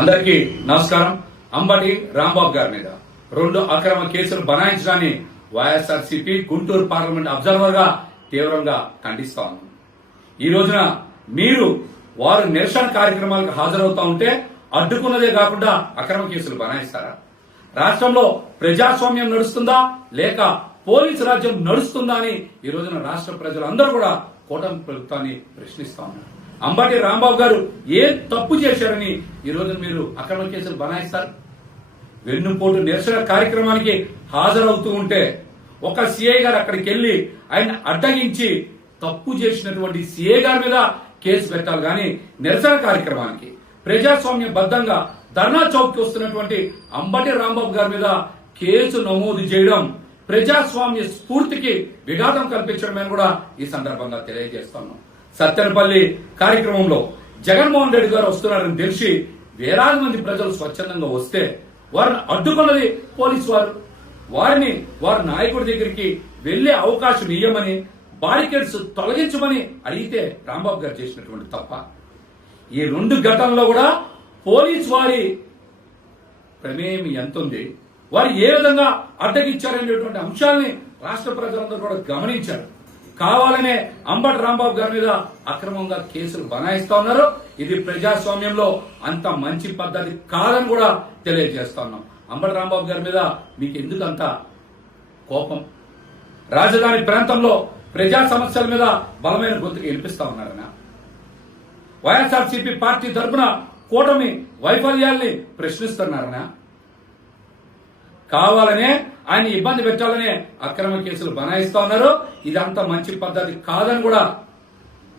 అందరికీ నమస్కారం. అంబటి రాంబాబు గారి మీద 2 అక్రమ కేసులు బనాయించడాన్ని వైఎస్ఆర్సీపీ గుంటూరు పార్లమెంట్ అబ్జర్వర్ గా తీవ్రంగా ఖండిస్తా ఉన్నాం. ఈ రోజున మీరు వారు నిరసన కార్యక్రమాలకు హాజరవుతా ఉంటే అడ్డుకున్నదే కాకుండా అక్రమ కేసులు బనాయిస్తారా? రాష్ట్రంలో ప్రజాస్వామ్యం నడుస్తుందా లేక పోలీసు రాజ్యం నడుస్తుందా అని ఈ రోజున రాష్ట్ర ప్రజలందరూ కూడా కూటమి ప్రభుత్వాన్ని ప్రశ్నిస్తా ఉన్నారు. అంబటి రాంబాబు గారు ఏ తప్పు చేశారని ఈ రోజు మీరు అక్రమ కేసులు బనాయిస్తారు? వెన్నుపోటు నిరసన కార్యక్రమానికి హాజరవుతూ ఉంటే ఒక సిఐ గారు అక్కడికి వెళ్లి ఆయన అడ్డగించి తప్పు చేసినటువంటి సిఐ గారి మీద కేసు పెట్టాలి కానీ నిరసన కార్యక్రమానికి ప్రజాస్వామ్య బద్దంగా ధర్నా చౌక్ వస్తున్నటువంటి అంబటి రాంబాబు గారి మీద కేసు నమోదు చేయడం ప్రజాస్వామ్య స్ఫూర్తికి విఘాతం కల్పించడమని కూడా ఈ సందర్భంగా తెలియజేస్తున్నాం. సత్తెనపల్లి కార్యక్రమంలో జగన్మోహన్ రెడ్డి గారు వస్తున్నారని తెలిసి వేలాది మంది ప్రజలు స్వచ్ఛందంగా వస్తే వారిని అడ్డుకున్నది పోలీసు వారు. వారి నాయకుడి దగ్గరికి వెళ్లే అవకాశం ఇయ్యమని బారికేడ్స్ తొలగించమని అడిగితే రాంబాబు గారు చేసినటువంటి తప్ప. ఈ 2 ఘటనలో కూడా పోలీసు వారి ప్రమేయం ఎంత ఉంది, వారు ఏ విధంగా అడ్డగించారనేటువంటి అంశాలని రాష్ట్ర ప్రజలందరూ కూడా గమనించారు. కావాలనే అంబటి రాంబాబు గారి మీద అక్రమంగా కేసులు బనాయిస్తా ఉన్నారు. ఇది ప్రజాస్వామ్యంలో అంత మంచి పద్ధతి కాదని కూడా తెలియజేస్తా ఉన్నాం. అంబటి రాంబాబు గారి మీద మీకు ఎందుకు అంత కోపం? రాజధాని ప్రాంతంలో ప్రజా సమస్యల మీద బలమైన గొంతుకు వినిపిస్తా ఉన్నారనా? వైఎస్ఆర్సీపీ పార్టీ తరఫున కూటమి వైఫల్యాల్ని ప్రశ్నిస్తున్నారనా? కావాలనే ఆయన ఇబ్బంది పెట్టాలనే అక్రమ కేసులు బనాయిస్తా ఉన్నారు. ఇదంతా మంచి పద్ధతి కాదని కూడా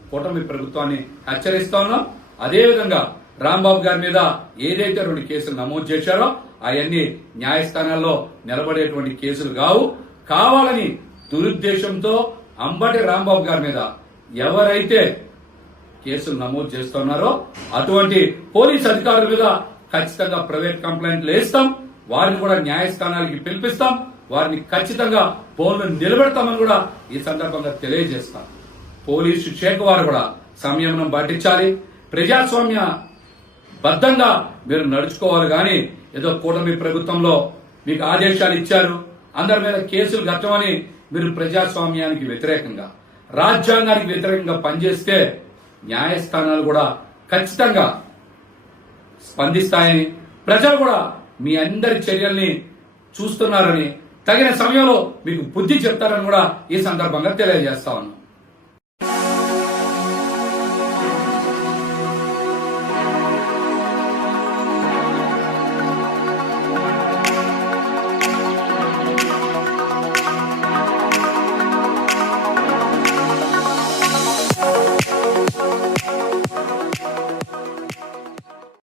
కూటమి ప్రభుత్వాన్ని హెచ్చరిస్తా ఉన్నాం. అదేవిధంగా రాంబాబు గారి మీద ఏదైతే 2 కేసులు నమోదు చేశారో అవన్నీ న్యాయస్థానాల్లో నిలబడేటువంటి కేసులు కావు. కావాలని దురుద్దేశంతో అంబటి రాంబాబు గారి మీద ఎవరైతే కేసులు నమోదు చేస్తున్నారో అటువంటి పోలీస్ అధికారుల మీద ఖచ్చితంగా ప్రైవేట్ కంప్లైంట్లు వేస్తాం. వారిని కూడా న్యాయస్థానాలకి పిలిపిస్తాం. వారిని ఖచ్చితంగా ఫోన్లు నిలబెడతామని కూడా ఈ సందర్భంగా తెలియజేస్తాం. పోలీసు శాఖ వారు కూడా సంయమనం పాటించాలి. ప్రజాస్వామ్య బద్దంగా మీరు నడుచుకోవాలి కానీ ఏదో కూటమి ప్రభుత్వంలో మీకు ఆదేశాలు ఇచ్చారు, అందరి మీద కేసులు కట్టమని మీరు ప్రజాస్వామ్యానికి వ్యతిరేకంగా రాజ్యాంగానికి వ్యతిరేకంగా పనిచేస్తే న్యాయస్థానాలు కూడా ఖచ్చితంగా స్పందిస్తాయని, ప్రజలు కూడా మీ అందరి చర్యల్ని చూస్తున్నారని, తగిన సమయంలో మీకు బుద్ధి చెప్తారని కూడా ఈ సందర్భంగా తెలియజేస్తా ఉన్నాం.